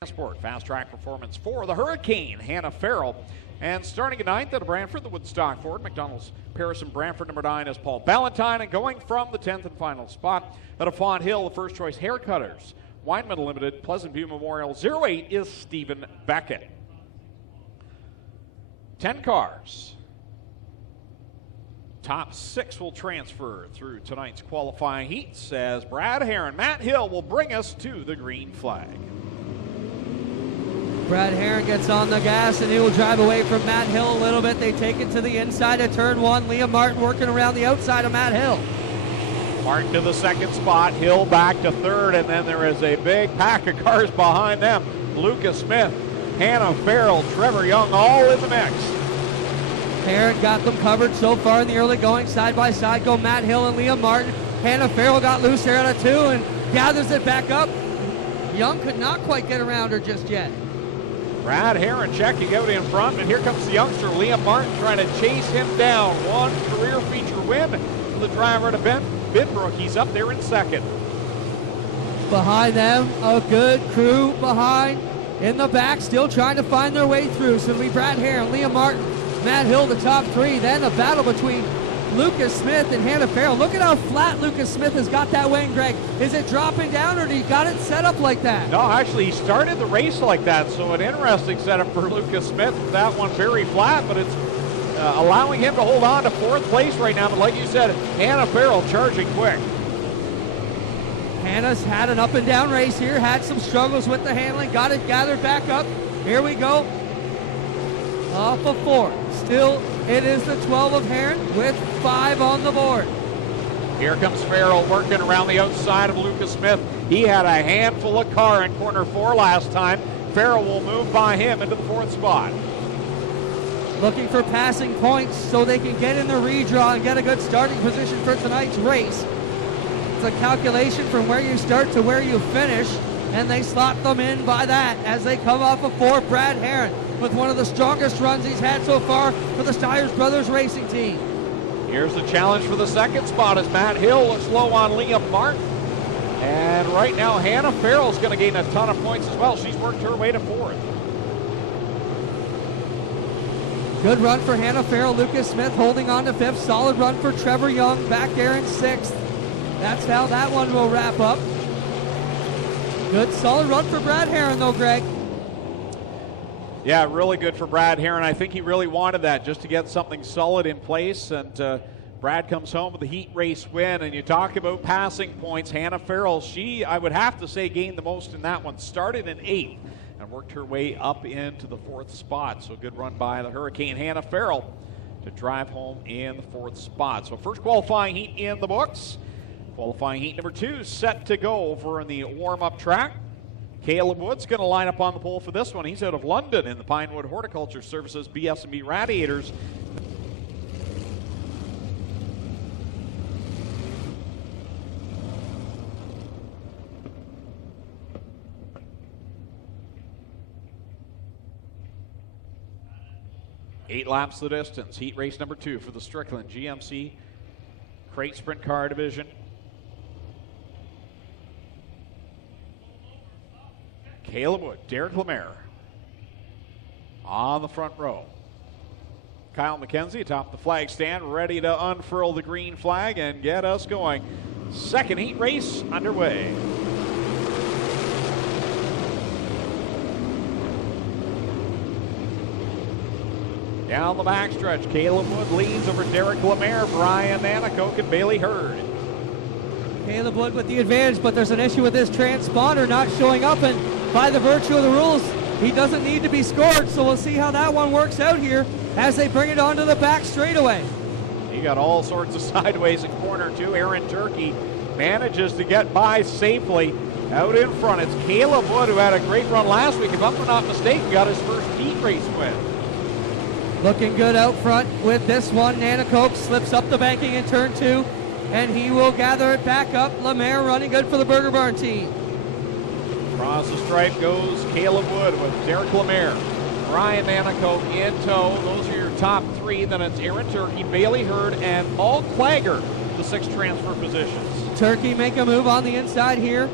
Transport, fast track performance for the Hurricane, Hannah Farrell. And starting at 9th out of Brantford, the Woodstock Ford, McDonald's Paris and Brantford. Number 9 is Paul Ballantyne. And going from the 10th and final spot out of Fawn Hill, the first choice Haircutters, Weinman Limited, Pleasant View Memorial. 08 is Stephen Beckett. 10 cars. Top 6 will transfer through tonight's qualifying heats as Brad Heron, Matt Hill will bring us to the green flag. Brad Heron gets on the gas and he will drive away from Matt Hill a little bit. They take it to the inside of turn 1. Liam Martin working around the outside of Matt Hill. Martin to the second spot, Hill back to third, and then there is a big pack of cars behind them. Lucas Smith, Hannah Farrell, Trevor Young, all in the mix. Heron got them covered so far in the early going. Side by side go Matt Hill and Liam Martin. Hannah Farrell got loose there out of 2 and gathers it back up. Young could not quite get around her just yet. Brad Heron checking out in front, and here comes the youngster Liam Martin trying to chase him down. One career feature win for the driver to Ben Bidbrook. He's up there in second. Behind them, a good crew behind in the back, still trying to find their way through. So it'll be Brad Heron, Liam Martin, Matt Hill, the top 3. Then a battle between Lucas Smith and Hannah Farrell. Look at how flat Lucas Smith has got that wing, Greg. Is it dropping down, or do you got it set up like that? No, actually, he started the race like that, so an interesting setup for Lucas Smith. That one very flat, but it's allowing him to hold on to 4th place right now. But like you said, Hannah Farrell charging quick. Hannah's had an up and down race here, had some struggles with the handling, got it gathered back up. Here we go. Off of 4. Still, it is the 12 of Heron with 5 on the board. Here comes Farrell working around the outside of Lucas Smith. He had a handful of car in corner 4 last time. Farrell will move by him into the 4th spot. Looking for passing points so they can get in the redraw and get a good starting position for tonight's race. It's a calculation from where you start to where you finish, and they slot them in by that as they come off of 4. Brad Heron with one of the strongest runs he's had so far for the Styres Brothers racing team. Here's the challenge for the 2nd spot as Matt Hill looks low on Liam Martin. And right now, Hannah Farrell's going to gain a ton of points as well. She's worked her way to 4th. Good run for Hannah Farrell. Lucas Smith holding on to 5th. Solid run for Trevor Young back there in 6th. That's how that one will wrap up. Good solid run for Brad Heron though, Greg. Yeah, really good for Brad Heron. I think he really wanted that just to get something solid in place. And Brad comes home with a heat race win. And you talk about passing points. Hannah Farrell, she, I would have to say, gained the most in that one. Started in 8th and worked her way up into the 4th spot. So good run by the Hurricane, Hannah Farrell, to drive home in the 4th spot. So first qualifying heat in the books. Qualifying heat number 2 set to go over in the warm-up track. Caleb Wood's going to line up on the pole for this one. He's out of London in the Pinewood Horticulture Services BS&B Radiators. Eight laps the distance. Heat race number 2 for the Strickland GMC Crate Sprint Car Division. Caleb Wood, Derek Lemaire on the front row. Kyle McKenzie atop the flag stand, ready to unfurl the green flag and get us going. Second heat race underway. Down the backstretch, Caleb Wood leads over Derek Lemaire, Brian Nanakoke, and Bailey Hurd. Caleb Wood with the advantage, but there's an issue with this transponder not showing up, and by the virtue of the rules, he doesn't need to be scored, so we'll see how that one works out here as they bring it onto the back straightaway. You got all sorts of sideways in corner 2. Aaron Turkey manages to get by safely out in front. It's Caleb Wood, who had a great run last week. If I'm not mistaken, got his first heat race win. Looking good out front with this one. Nanakoke slips up the banking in turn 2, and he will gather it back up. Lemaire running good for the Burger Barn team. Across the stripe goes Caleb Wood with Derek Lemaire, Brian Nanakoke in tow. Those are your top 3. Then it's Aaron Turkey, Bailey Hurd, and Paul Clagger, the 6 transfer positions. Turkey make a move on the inside here.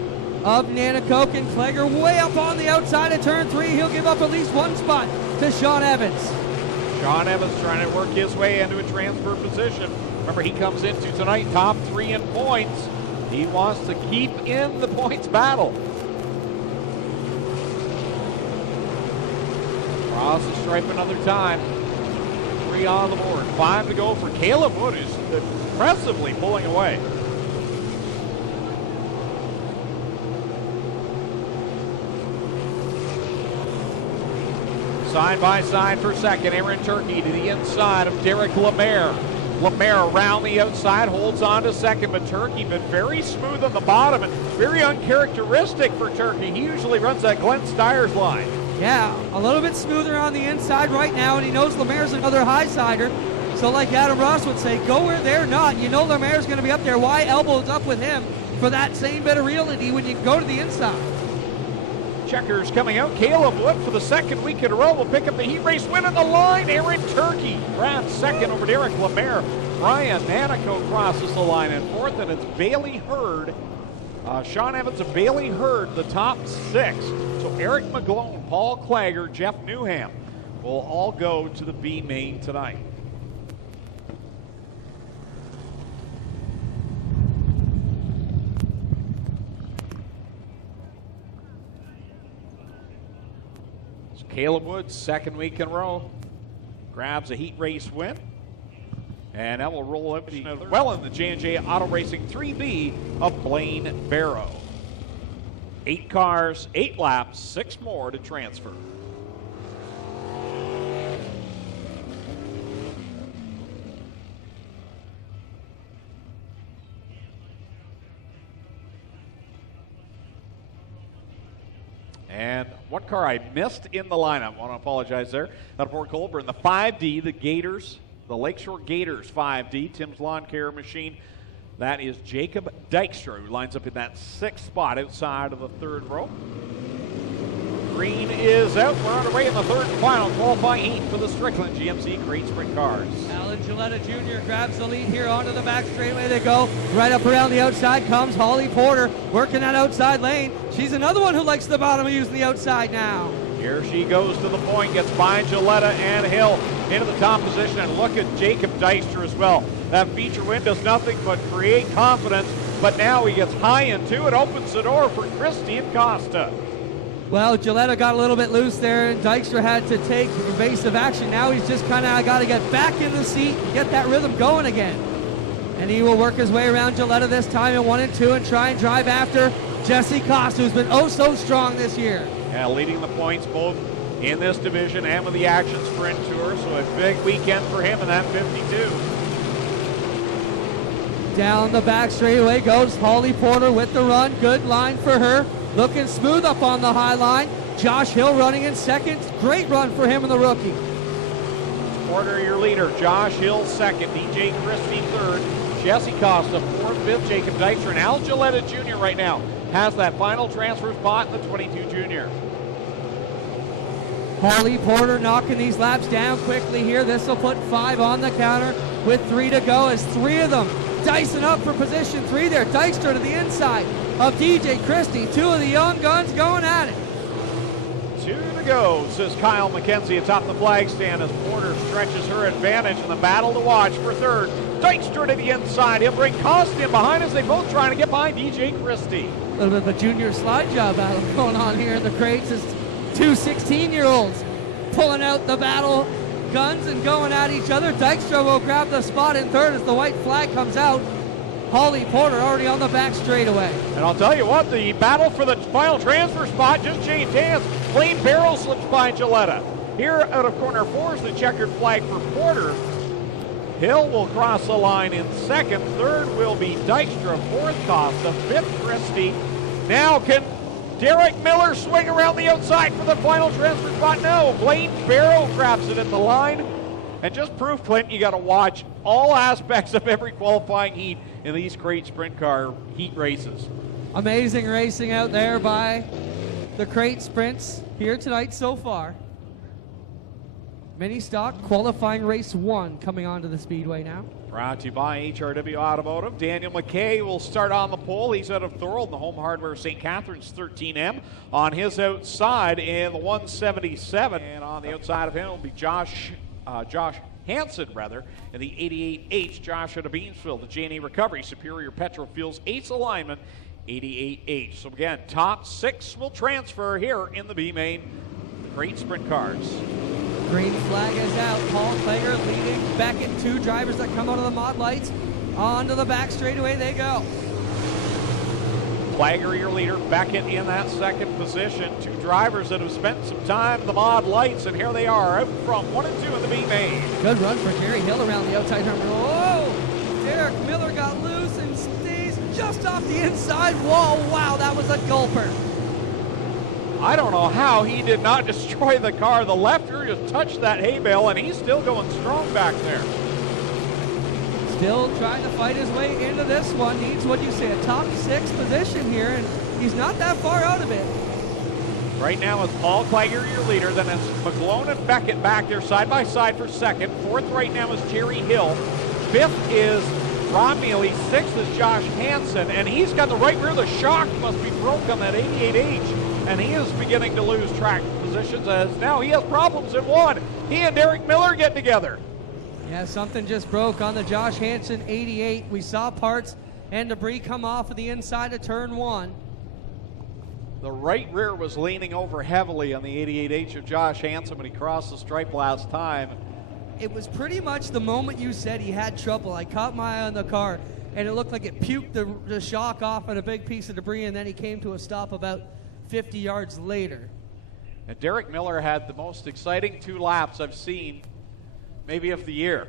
of Nanakoke, and Kleger way up on the outside of turn 3. He'll give up at least one spot to Sean Evans. Sean Evans trying to work his way into a transfer position. Remember, he comes into tonight top 3 in points. He wants to keep in the points battle. Cross the stripe another time. 3 on the board. 5 to go for Caleb Wood, who's impressively pulling away. Side by side for second. Aaron Turkey to the inside of Derek Lemaire. Lemaire around the outside, holds on to second, but Turkey been very smooth on the bottom and very uncharacteristic for Turkey. He usually runs that dmstyres line. Yeah, a little bit smoother on the inside right now, and he knows Lemaire's another high-sider. So like Adam Ross would say, go where they're not. You know Lemaire's going to be up there. Why elbows up with him for that same bit of reality when you go to the inside? Checkers coming out. Caleb Wood for the second week in a row will pick up the heat race win on the line. Aaron Turkey grabs second over Derek Lemaire. Brian Nanakoke crosses the line in fourth, and it's Bailey Hurd. Sean Evans and Bailey Hurd, the top 6. So Eric McGlone, Paul Kleger, Jeff Newham will all go to the B main tonight. Caleb Woods, second week in a row, grabs a heat race win. And that will roll up well in the J&J Auto Racing 3B of Blaine Barrow. 8 cars, 8 laps, 6 more to transfer. And one car I missed in the lineup. I want to apologize there. Out of Port Colborne, the 5D, the Gators, the Lakeshore Gators 5D, Tim's Lawn Care Machine. That is Jacob Dykstra, who lines up in that 6th spot outside of the 3rd row. Green is out. We're on our way in the 3rd and final qualifying heat for the Strickland GMC Crate Sprint Cars. Alan Gilletta Jr. grabs the lead here onto the back straightaway. They go right up around the outside comes Holly Porter working that outside lane. She's another one who likes the bottom of using the outside now. Here she goes to the point, gets by Gilletta and Hill into the top position, and look at Jacob Dykstra as well. That feature win does nothing but create confidence, but now he gets high into it, opens the door for Christy and Costa. Well, Gilletta got a little bit loose there, and Dykstra had to take evasive action. Now he's just kind of got to get back in the seat and get that rhythm going again. And he will work his way around Gilletta this time in 1 and 2 and try and drive after Jesse Costa, who's been oh so strong this year. Yeah, leading the points both in this division and with the Action Sprint Tour, so a big weekend for him in that 52. Down the back straightaway goes Holly Porter with the run. Good line for her. Looking smooth up on the high line. Josh Hill running in second. Great run for him and the rookie. Porter, your leader. Josh Hill second. DJ Christie third. Jesse Costa fourth, fifth. Jacob Dykstra and Al Gilletta Jr. right now has that final transfer spot in the 22 junior. Holly Porter knocking these laps down quickly here. This will put 5 on the counter with 3 to go as 3 of them dicing up for position 3 there. Dykstra to the inside of DJ Christie. 2 of the young guns going at it. 2 to go, says Kyle McKenzie atop the flag stand as Porter stretches her advantage in the battle to watch for third. Dykstra to the inside. He'll bring Costa in behind as they both trying to get behind DJ Christie. A little bit of a junior slide job battle going on here in the crates as 2 16-year-olds pulling out the battle guns and going at each other. Dykstra will grab the spot in third as the white flag comes out. Holly Porter already on the back straightaway. And I'll tell you what, the battle for the final transfer spot just changed hands. Blaine Barrow slips by Gilletta. Here out of corner 4 is the checkered flag for Porter. Hill will cross the line in second. Third will be Dykstra. Fourth Costa. Fifth Christie. Now can Derek Miller swing around the outside for the final transfer spot? No, Blaine Barrow grabs it at the line. And just proof, Clint, you got to watch all aspects of every qualifying heat in these Crate Sprint Car heat races. Amazing racing out there by the Crate Sprints here tonight so far. Mini stock qualifying race 1 coming onto the speedway now. Brought to you by HRW Automotive. Daniel McKay will start on the pole. He's out of Thorold, the home hardware St. Catharines 13M. On his outside in the 177. And on the outside of him will be Josh Hansen, in the 88H. Josh out of Beamsville, the J&A Recovery, Superior Petro Fuels Ace Alignment, 88H. So again, top 6 will transfer here in the B main. The great sprint cars. Green flag is out. Paul Klager leading Beckett. 2 drivers that come out of the mod lights. Onto the back straightaway they go. Klager, your leader. Beckett in that second position. 2 drivers that have spent some time in the mod lights, and here they are out from 1 and 2 in the B main. Good run for Jerry Hill around the outside turn. Oh! Derek Miller got loose and stays just off the inside wall. Wow, that was a gulper. I don't know how he did not destroy the car. The left rear just touched that hay bale, and he's still going strong back there. Still trying to fight his way into this one. Needs, what do you say, a top 6 position here, and he's not that far out of it. Right now it's Paul Klager, your leader. Then it's McGlone and Beckett back there side by side for second. 4th right now is Jerry Hill. 5th is Ron Mealy. 6th is Josh Hansen, and he's got the right rear. The shock must be broke on that 88H. And he is beginning to lose track positions as now he has problems in 1. He and Derek Miller get together. Yeah, something just broke on the Josh Hansen 88. We saw parts and debris come off of the inside of turn 1. The right rear was leaning over heavily on the 88H of Josh Hansen when he crossed the stripe last time. It was pretty much the moment you said he had trouble. I caught my eye on the car, and it looked like it puked the shock off on a big piece of debris, and then he came to a stop about 50 yards later. And Derek Miller had the most exciting 2 laps I've seen, maybe of the year.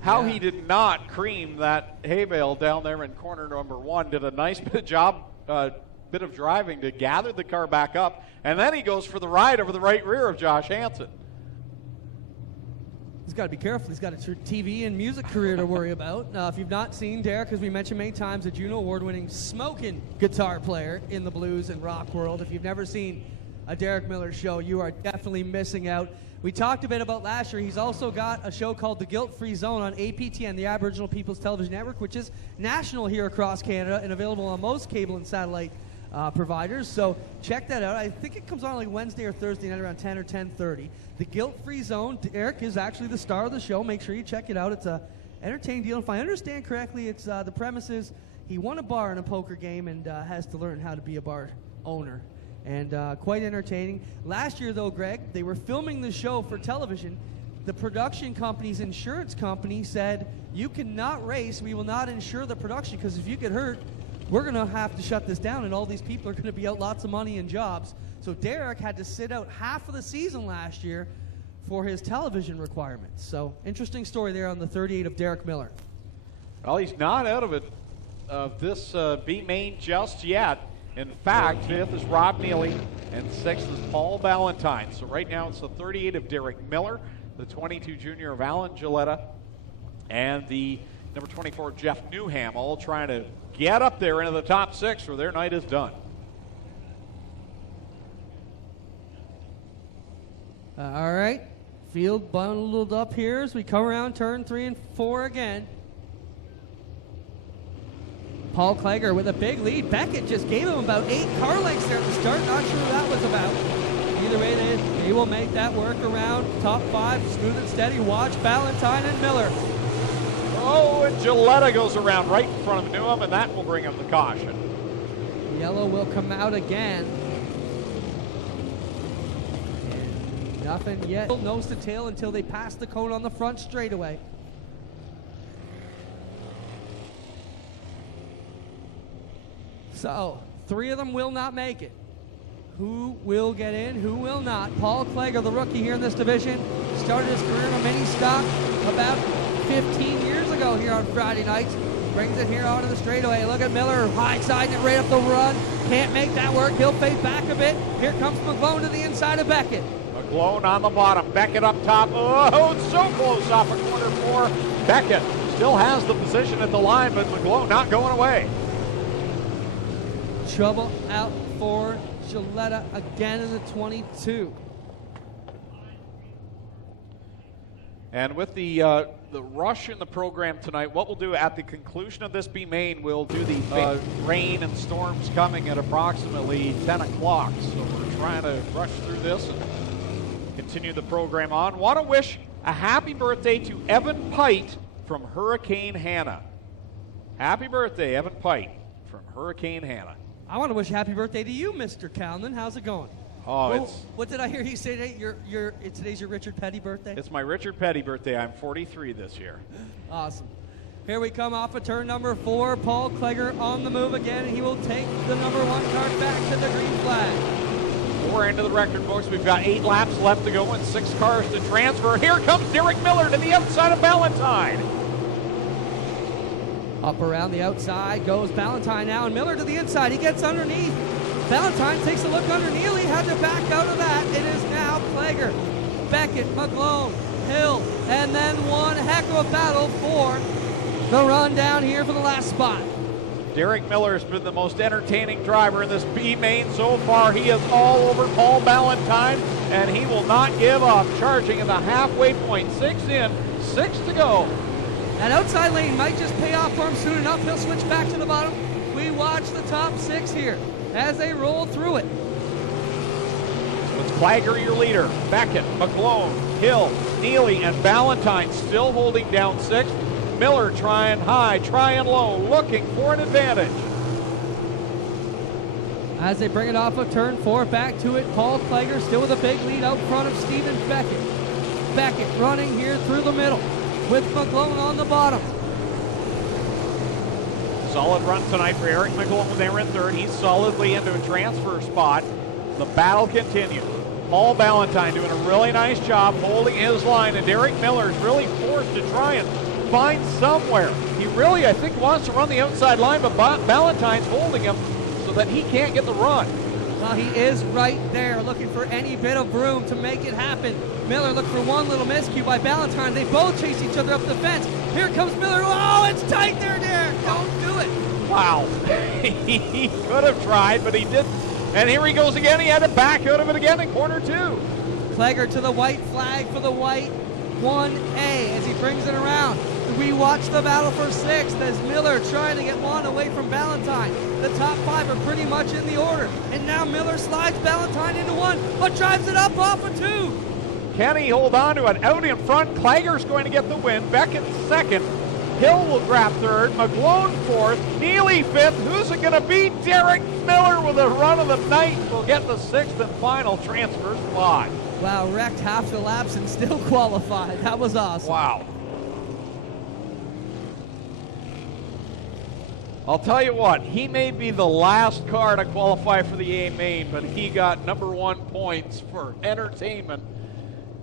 How he did not cream that hay bale down there in corner number 1. Did a nice bit of driving to gather the car back up, and then he goes for the ride over the right rear of Josh Hansen. He's got to be careful. He's got a TV and music career to worry about. If you've not seen Derek, as we mentioned many times, a Juno Award-winning smoking guitar player in the blues and rock world. If you've never seen a Derek Miller show, you are definitely missing out. We talked a bit about last year. He's also got a show called The Guilt-Free Zone on APTN, the Aboriginal People's Television Network, which is national here across Canada and available on most cable and satellite providers. So check that out. I think it comes on like Wednesday or Thursday night around 10 or 10:30. The Guilt-Free Zone. Derek is actually the star of the show. Make sure you check it out. It's a entertaining deal. If I understand correctly, it's the premise is he won a bar in a poker game and has to learn how to be a bar owner. And quite entertaining. Last year, though, Greg, they were filming the show for television. The production company's insurance company said, you cannot race. We will not insure the production because if you get hurt, we're going to have to shut this down, and all these people are going to be out lots of money and jobs. So Derek had to sit out half of the season last year for his television requirements. So interesting story there on the 38 of Derek Miller. Well, he's not out of it, this B main just yet. In fact, 5th is Rob Neely, and 6th is Paul Valentine. So right now it's the 38 of Derek Miller, the 22 junior of Alan Gilletta, and the number 24 Jeff Newham, all trying to get up there into the top 6 or their night is done. All right, field bundled up here as we come around turn 3 and 4 again. Paul Klager with a big lead. Beckett just gave him about 8 car lengths there at the start. Not sure what that was about. Either way, they will make that work around top 5. Smooth and steady. Watch Valentine and Miller. Oh, and Gilletta goes around right in front of Newham, and that will bring him the caution. Yellow will come out again. Nothing yet. Nose to tail until they pass the cone on the front straightaway. So, 3 of them will not make it. Who will get in? Who will not? Paul Klager, the rookie here in this division, started his career in a mini stock about 15 years ago here on Friday nights. Brings it here onto the straightaway. Look at Miller, high siding it right up the run. Can't make that work. He'll fade back a bit. Here comes McGlone to the inside of Beckett. McGlone on the bottom. Beckett up top. Oh, it's so close off of corner 4. Beckett still has the position at the line, but McGlone not going away. Trouble out for Gilletta again in the 22. And with the the rush in the program tonight, what we'll do at the conclusion of this B main, we'll do the rain and storms coming at approximately 10 o'clock. So we're trying to rush through this and continue the program on. Want to wish a happy birthday to Evan Pite from Hurricane Hannah. Happy birthday, Evan Pite from Hurricane Hannah. I want to wish happy birthday to you, Mr. Calnan. How's it going? Oh, well, what did I hear you say today? Today's your Richard Petty birthday? It's my Richard Petty birthday. I'm 43 this year. Awesome. Here we come off of turn number 4. Paul Kleger on the move again. He will take the number 1 car back to the green flag. We're into the record books. We've got 8 laps left to go and 6 cars to transfer. Here comes Derek Miller to the outside of Ballantyne. Up around the outside goes Ballantyne now, and Miller to the inside. He gets underneath. Ballantyne takes a look underneath. He had to back out of that. It is now Kleger, Beckett, McGlone, Hill, and then one heck of a battle for the run down here for the last spot. Derek Miller has been the most entertaining driver in this B main so far. He is all over Paul Ballantyne, and he will not give up. Charging at the halfway point. 6 in, 6 to go. That outside lane might just pay off for him soon enough. He'll switch back to the bottom. We watch the top 6 here as they roll through it. With Kleger your leader, Beckett, McGlone, Hill, Neely, and Ballantyne still holding down 6th. Miller trying high, trying low, looking for an advantage. As they bring it off of turn 4, back to it, Paul Kleger still with a big lead out front of Stephen Beckett. Beckett running here through the middle with McGlone on the bottom. Solid run tonight for Eric McGlone there in 3rd. He's solidly into a transfer spot. The battle continues. Paul Ballantyne doing a really nice job holding his line, and Derek Miller is really forced to try and find somewhere. He really, I think, wants to run the outside line, but Ballantyne's holding him so that he can't get the run. Well, he is right there looking for any bit of room to make it happen. Miller looked for one little miscue by Ballantyne. They both chase each other up the fence. Here comes Miller. Oh, it's tight there, Derek. Don't do it. Wow. He could have tried, but he didn't. And here he goes again. He had to back out of it again in corner 2. Kleger to the white flag for the white 1A as he brings it around. We watch the battle for 6th as Miller trying to get one away from Ballantyne. The top 5 are pretty much in the order. And now Miller slides Ballantyne into 1, but drives it up off of 2. Can he hold on to it? Out in front, Kleger's going to get the win. Beckett 2nd. Hill will grab 3rd. McGlone 4th. Neely 5th. Who's it going to be? Derek Miller with a run of the night will get the 6th and final transfer spot. Wow, wrecked half the laps and still qualified. That was awesome. Wow. I'll tell you what, he may be the last car to qualify for the A main, but he got number 1 points for entertainment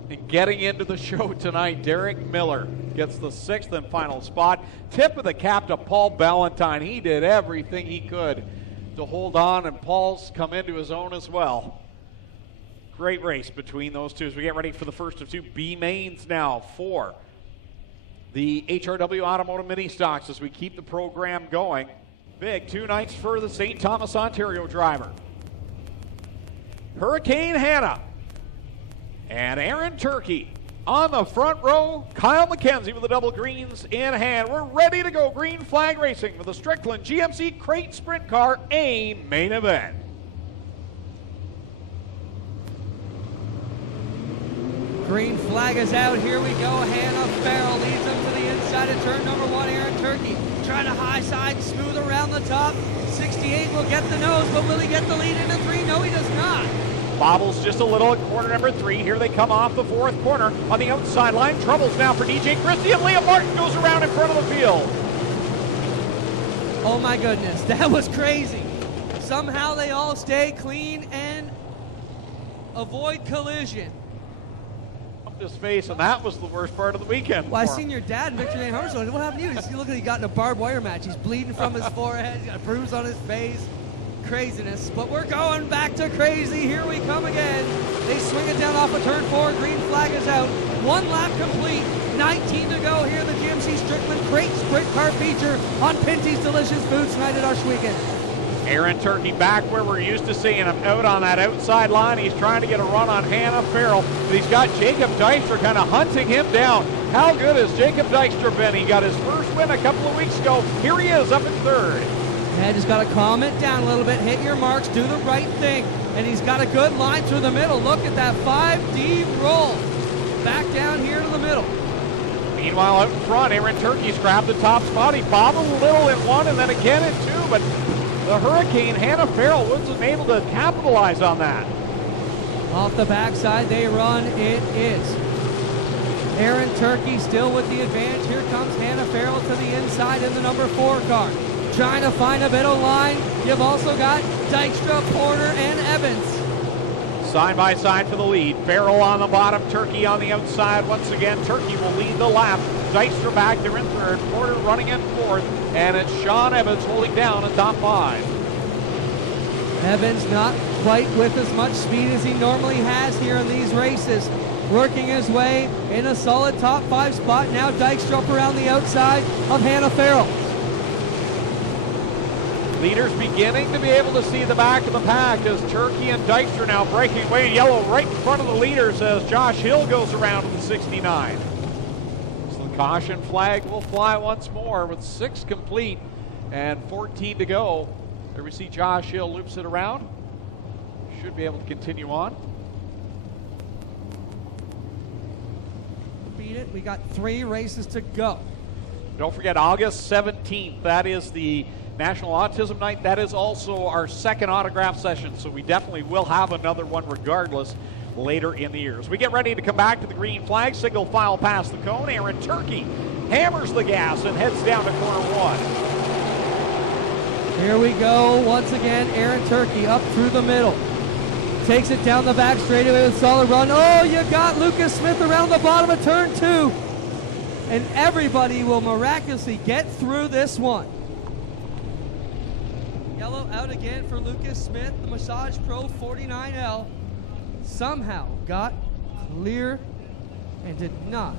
and getting into the show tonight. Derek Miller gets the 6th and final spot. Tip of the cap to Paul Ballantyne. He did everything he could to hold on, and Paul's come into his own as well. Great race between those two as we get ready for the first of 2 B mains now for the HRW Automotive Mini Stocks as we keep the program going. Big 2 nights for the St. Thomas, Ontario driver. Hurricane Hannah and Aaron Turkey on the front row. Kyle McKenzie with the double greens in hand. We're ready to go. Green flag racing for the Strickland GMC Crate Sprint Car A main event. Green flag is out. Here we go. Hannah Farrell leads them to the inside of turn number 1. Aaron Turkey trying to high side, smooth around the top. 68 will get the nose, but will he get the lead into 3? No, he does not. Bobbles just a little at corner number 3. Here they come off the 4th corner on the outside line. Troubles now for DJ Christie, and Liam Martin goes around in front of the field. Oh my goodness, that was crazy. Somehow they all stay clean and avoid collision. His face, and that was the worst part of the weekend. Well, I seen your dad, Victor Van Harsel. What happened to you? You look like he got in a barbed wire match. He's bleeding from his forehead. He's got a bruise on his face. Craziness. But we're going back to crazy. Here we come again. They swing it down off of turn 4. Green flag is out. 1 lap complete. 19 to go here. The GMC Strickland Crate Sprint Car feature on Pinty's Delicious Foods tonight at Ushweekend. Aaron Turkey back where we're used to seeing him, out on that outside line. He's trying to get a run on Hannah Farrell, but he's got Jacob Dykstra kind of hunting him down. How good has Jacob Dykstra been? He got his first win a couple of weeks ago. Here he is up in third. Yeah, just got to calm it down a little bit, hit your marks, do the right thing. And he's got a good line through the middle. Look at that 5D roll. Back down here to the middle. Meanwhile, out in front, Aaron Turkey's grabbed the top spot. He bobbled a little in one and then again in two, but the Hurricane, Hannah Farrell, wasn't able to capitalize on that. Off the backside, they run. It is Aaron Turkey still with the advantage. Here comes Hannah Farrell to the inside in the number 4 car. Trying to find a bit of line. You've also got Dykstra, Porter, and Evans. Side by side for the lead. Farrell on the bottom, Turkey on the outside. Once again, Turkey will lead the lap. Dykstra back there in third, Porter running in fourth, and it's Sean Evans holding down a top 5. Evans not quite with as much speed as he normally has here in these races. Working his way in a solid top 5 spot. Now Dykstra up around the outside of Hannah Farrell. Leaders beginning to be able to see the back of the pack as Turkey and Dykstra now breaking away. Yellow right in front of the leaders as Josh Hill goes around with the 69. So the caution flag will fly once more with 6 complete and 14 to go. There we see Josh Hill loops it around. Should be able to continue on. Beat it. We got 3 races to go. Don't forget August 17th. That is the National Autism Night. That is also our second autograph session, so we definitely will have another one regardless later in the year. As we get ready to come back to the green flag, single file past the cone, Aaron Turkey hammers the gas and heads down to corner 1. Here we go once again. Aaron Turkey up through the middle. Takes it down the back straightaway with a solid run. Oh, you got Lucas Smith around the bottom of turn 2. And everybody will miraculously get through this one. Yellow out again for Lucas Smith, the Massage Pro 49L. Somehow got clear and did not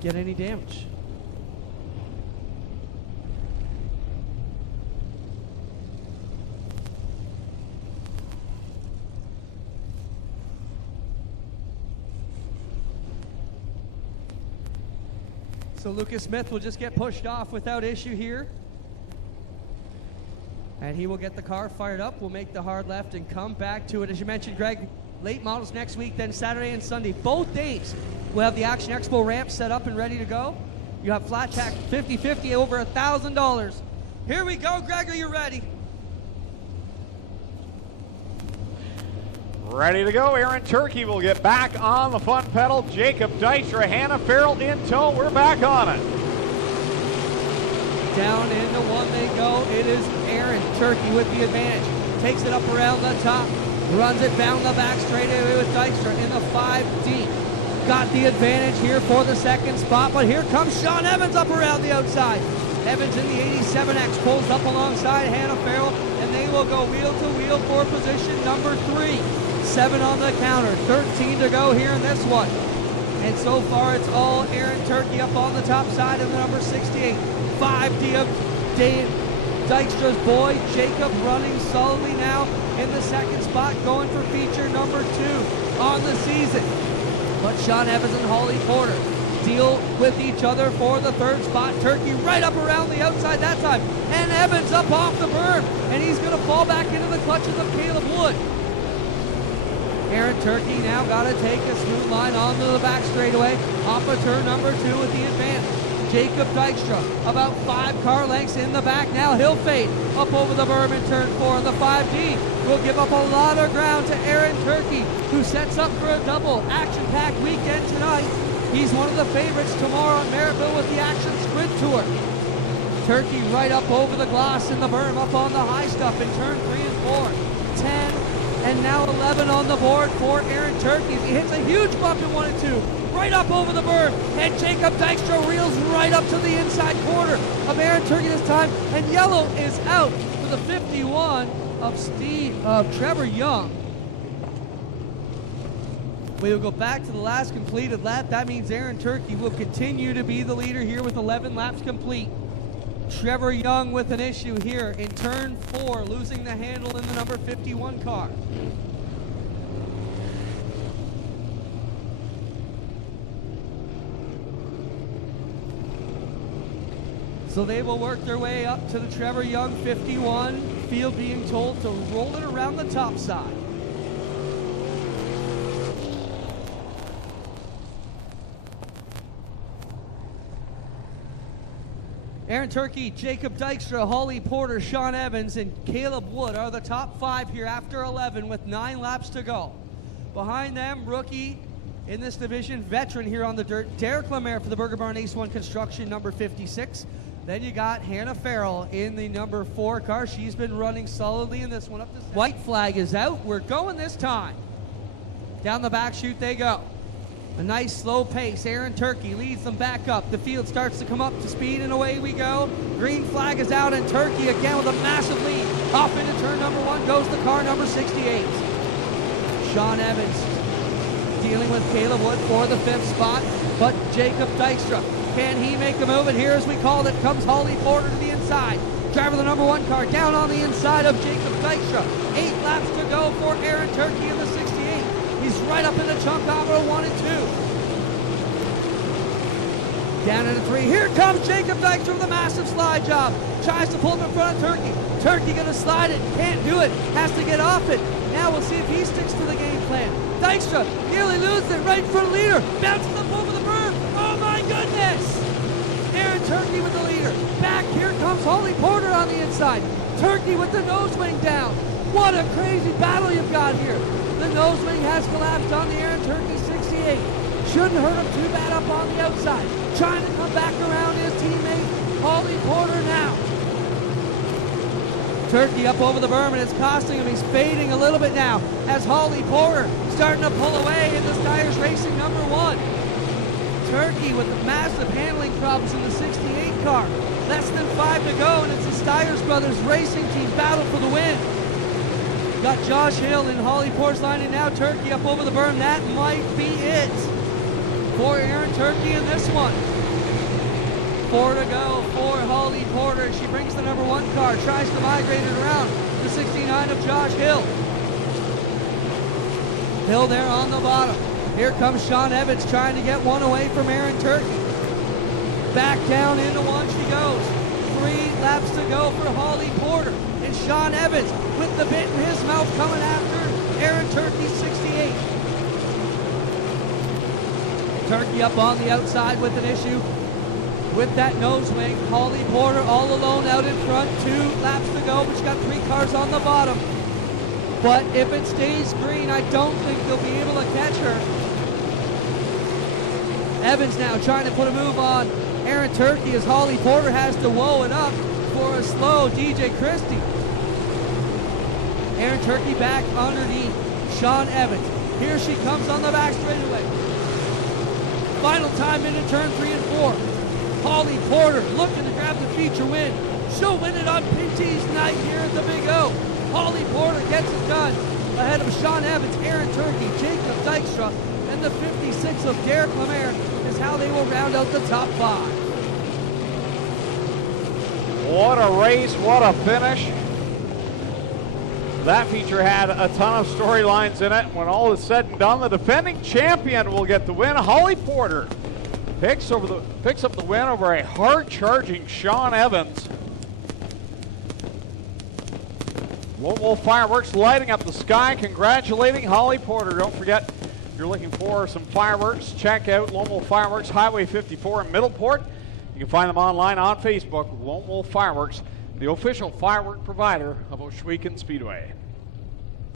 get any damage. So Lucas Smith will just get pushed off without issue here. And he will get the car fired up. We'll make the hard left and come back to it. As you mentioned, Greg, late models next week, then Saturday and Sunday. Both days, we'll have the Action Expo ramp set up and ready to go. You have FLASHBACK 50/50 over $1,000. Here we go, Greg, are you ready? Ready to go. Aaron Turkey will get back on the front pedal. Jacob Dykstra, Hannah Farrell in tow. We're back on it. Down into 1 they go. It is Aaron Turkey with the advantage. Takes it up around the top. Runs it down the back straightaway with Dykstra in the 5D. Got the advantage here for the second spot, but here comes Sean Evans up around the outside. Evans in the 87X pulls up alongside Hannah Farrell, and they will go wheel to wheel for position number 3. 7 on the counter, 13 to go here in this one. And so far it's all Aaron Turkey up on the top side of the number 68. 5D of Dave Dykstra's boy, Jacob, running solidly now in the second spot, going for feature number 2 on the season. But Sean Evans and Holly Porter deal with each other for the third spot. Turkey right up around the outside that time. And Evans up off the berm. And he's going to fall back into the clutches of Caleb Wood. Aaron Turkey now got to take a smooth line onto the back straightaway. Off of turn number 2 with the advantage. Jacob Dykstra about 5 car lengths in the back. Now he'll fade up over the berm in turn 4. The 5D will give up a lot of ground to Aaron Turkey, who sets up for a double action-packed weekend tonight. He's one of the favorites tomorrow at Merrittville with the Action Sprint Tour. Turkey right up over the gloss in the berm, up on the high stuff in turn 3 and 4. 10 and now 11 on the board for Aaron Turkey. He hits a huge bump in 1 and 2. Right up over the berm, and Jacob Dykstra reels right up to the inside quarter of Aaron Turkey this time, and yellow is out for the 51 of Trevor Young. We will go back to the last completed lap. That means Aaron Turkey will continue to be the leader here with 11 laps complete. Trevor Young with an issue here in turn 4, losing the handle in the number 51 car. So they will work their way up to the Trevor Young 51, field being told to roll it around the top side. Aaron Turkey, Jacob Dykstra, Holly Porter, Sean Evans, and Caleb Wood are the top 5 here after 11 with 9 laps to go. Behind them, rookie in this division, veteran here on the dirt, Derek Lemaire for the Burger Barn Ace 1 Construction, number 56. Then you got Hannah Farrell in the number 4 car. She's been running solidly in this one up to 7. White flag is out. We're going this time. Down the back chute they go. A nice slow pace. Aaron Turkey leads them back up. The field starts to come up to speed, and away we go. Green flag is out, and Turkey again with a massive lead. Off into turn number 1 goes the car number 68. Sean Evans dealing with Caleb Wood for the 5th spot, but Jacob Dykstra, can he make a move? And here, as we called it, comes Holly Porter to the inside. Driver of the number 1 car down on the inside of Jacob Dykstra. 8 laps to go for Aaron Turkey in the 68. He's right up in the chunkometer, 1 and 2. Down into 3. Here comes Jacob Dykstra with a massive slide job. Tries to pull him in front of Turkey. Turkey gonna slide it. Can't do it. Has to get off it. Now we'll see if he sticks to the game plan. Dykstra nearly loses it right in front of the leader. Bounces up over the berm. Oh my goodness! Aaron Turkey with the leader. Back here comes Holly Porter on the inside. Turkey with the nose wing down. What a crazy battle you've got here. The nose wing has collapsed on the Aaron Turkey 68. Shouldn't hurt him too bad up on the outside. Trying to come back around his teammate, Holly Porter now. Turkey up over the berm, and it's costing him. He's fading a little bit now as Holly Porter starting to pull away in the Styres Racing number 1. Turkey with massive handling problems in the 68 car. Less than 5 to go, and it's the Styres Brothers Racing Team battle for the win. Got Josh Hill and Holly Porter's line, and now Turkey up over the berm. That might be it for Aaron Turkey in this one. 4 to go for Holly Porter. She brings the number 1 car, tries to migrate it around the 69 of Josh Hill. Hill there on the bottom. Here comes Sean Evans trying to get one away from Aaron Turkey. Back down into 1 she goes. 3 laps to go for Holly Porter. And Sean Evans with the bit in his mouth coming after Aaron Turkey 68. Turkey up on the outside with an issue with that nose wing. Holly Porter all alone out in front. 2 laps to go, but she's got 3 cars on the bottom. But if it stays green, I don't think they'll be able to catch her. Evans now trying to put a move on Aaron Turkey as Holly Porter has to woe it up for a slow DJ Christie. Aaron Turkey back underneath Sean Evans. Here she comes on the back straightaway. Final time into turn 3 and 4. Holly Porter looking to grab the feature win. She'll win it on Pinty's night here at the Big O. Holly Porter gets it done ahead of Sean Evans, Aaron Turkey, Jacob Dykstra, and the 56 of Derek Lemaire is how they will round out the top 5. What a race, what a finish. That feature had a ton of storylines in it. When all is said and done, the defending champion will get the win. Holly Porter picks up the win over a hard-charging Sean Evans. Lone Wolf Fireworks lighting up the sky, congratulating Holly Porter. Don't forget, if you're looking for some fireworks, check out Lone Wolf Fireworks, Highway 54 in Middleport. You can find them online on Facebook, Lone Wolf Fireworks, the official firework provider of Ohsweken Speedway.